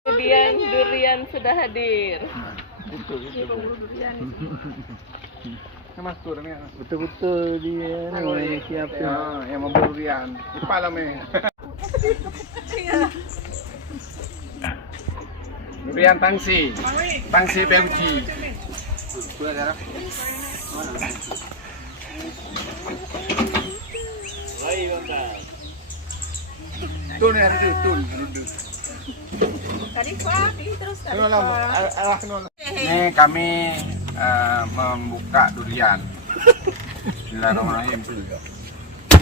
Kemudian durian sudah hadir. Betul. Durian. Mas turun ya. Betul-betul dia ni siapa? Ya, yang membeli durian. Kepala me. Durian tangsi. Tangsi Belgi. Sudah darah. Tun ya, tun. Tadi Pak, pilih terus tadi. Ini kami membuka durian. Bismillahirrahmanirrahim.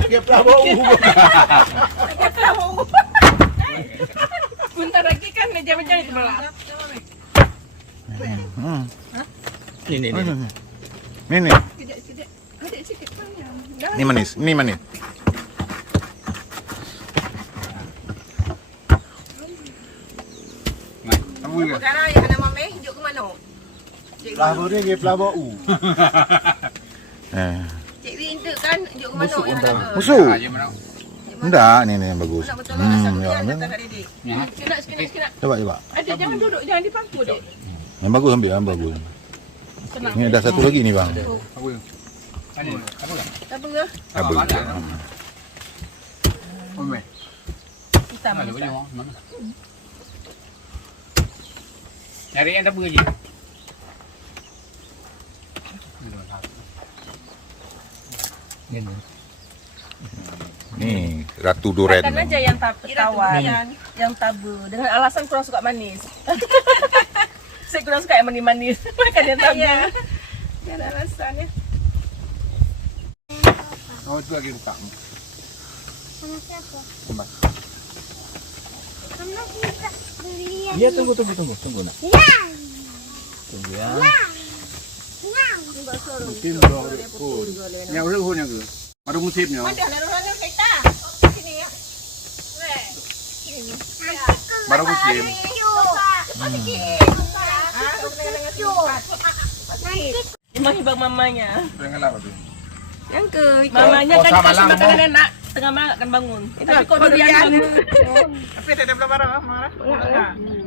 Dia Prabowo. Bentar lagi kan meja-meja itu belah. Ini. Ini. Tidak. Ada sedikit panjang. Ini manis. Ini manis. Kamu ya? Sekarang yang nama meh hijau ke mana? Prabowo ni dia Prabowo. Cik Win tu kan hijau ke mana yang ada? Musuh. Aja mana? Enggak, ini yang bagus. Nak betul lah rasa Ya, durian ambil. datang kat Didik. Sikit. Coba. Ada jangan duduk, jangan di pangku Dik. Yang bagus ambil, yang bagus. Senang. Ini ada satu lagi ni bang. Aku ya. Ani, aku lah. Tak apa ke? Abang. Ome. Hitam. Cari yang double aja. Ni Ratu Duren. Makan aja yang tawar, yang tabu dengan alasan kurang suka manis. Saya kurang suka yang manis-manis. Makan yang tabu. Dia ada alasannya. Oh, itu lagi buka. Sama siapa? Sama. Sama kita durian. Dia tunggu nak. Ya. Tunggu ya. Musim bro. Yang udah ke? Baru musimnya. Ada lalu kita. Sini ya. Baru musim. Memang hibah mamanya. Dengan apa tuh? Yang ke Mamanya Oh, kan sama dikasih malam, makanan oh. enak, tengah malam akan bangun. itu Tapi kok durian Tapi tetap belum marah.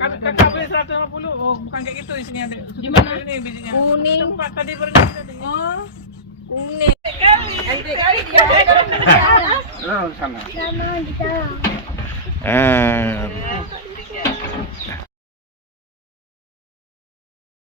Kakak beli 150. Oh, bukan kayak gitu di sini ada. Gimana? Ini bijinya. kuning. Tempat tadi berhenti tadi. Oh, kuning. kali dia. Oh, sana. Sama di dalam. Eh,